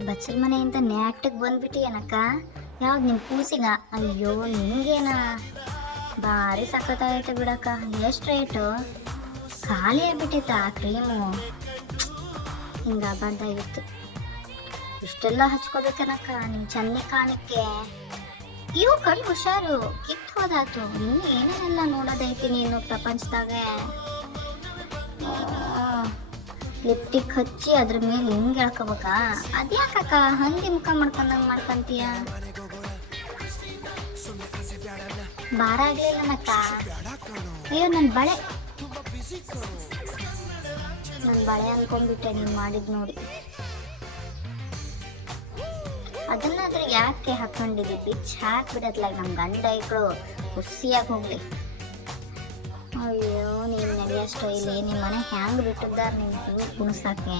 ಬಚ್ಚಲ ಮನೆಯಿಂದ ನ್ಯಾಟಕ್ಕೆ ಬಂದ್ಬಿಟ್ಟಿಯೇನಕ್ಕ? ಯಾವ್ದು ನಿಮ್ಮ ಕೂಸಿಗ? ಅಯ್ಯೋ ನಿಂಗೇನ ಭಾರಿ ಸಖತ್ತಾಗೈತೆ ಬಿಡಕ್ಕ. ಎಷ್ಟು ರೇಟು? ಖಾಲಿ ಆಗ್ಬಿಟ್ಟೈತಾ ಕ್ರೀಮು? ಹಿಂಗಾಗ್ಬಾರ್ದಾಗಿತ್ತು. ಇಷ್ಟೆಲ್ಲ ಹಚ್ಕೋಬೇಕನಕ್ಕ ನೀನು ಚೆನ್ನಿ ಕಾಣಕ್ಕೆ. ಇವು ಕಣ್ಣು ಹುಷಾರು, ಕಿತ್ತು ಹೋದಾತು. ಇನ್ನು ಏನೇನೆಲ್ಲ ನೋಡೋದೈತಿ ನೀನು ಪ್ರಪಂಚದಾಗ. ಲಿಪ್ಟಿಕ್ ಹಚ್ಚಿ ಅದ್ರ ಮೇಲೆ ಹಿಂಗೆ ಹೇಳ್ಕೋಬೇಕಾ? ಅದ್ಯಾಕಕ್ಕ ಹಂದಿ ಮುಖ ಮಾಡ್ಕೊಂಡಂಗೆ ಮಾಡ್ಕೊಂತೀಯ? ಭಾರ ಆಗ್ಲಿಲ್ಲನಕ್ಕ? ಅಯ್ಯೋ ನನ್ನ ಬಳೆ ಅನ್ಕೊಂಡ್ಬಿಟ್ಟೆ ನೀನು ಮಾಡಿದ್ ನೋಡಿ. ಅದನ್ನಾದ್ರೆ ಯಾಕೆ ಹಾಕೊಂಡಿದ್ದಿ? ಬಿಚ್ಚಿ ಹಾಕ್ಬಿಡತ್ಲ ನಮ್ಮ ಗಂಡ ಇಕ್ಕಳು ಹುಸಿಯಾಗಿ ಹೋಗ್ಲಿ. ಅಯ್ಯೋ ನೀನು ನಡೆಯೋ ಸ್ಟೈಲಿ ನಿಮ್ಮ ಮನೆ ಹ್ಯಾಂಗ್ ಬಿಟ್ಟಿದ್ದಾರ ನೀನು ಕುಣಿಸಕ್ಕೆ.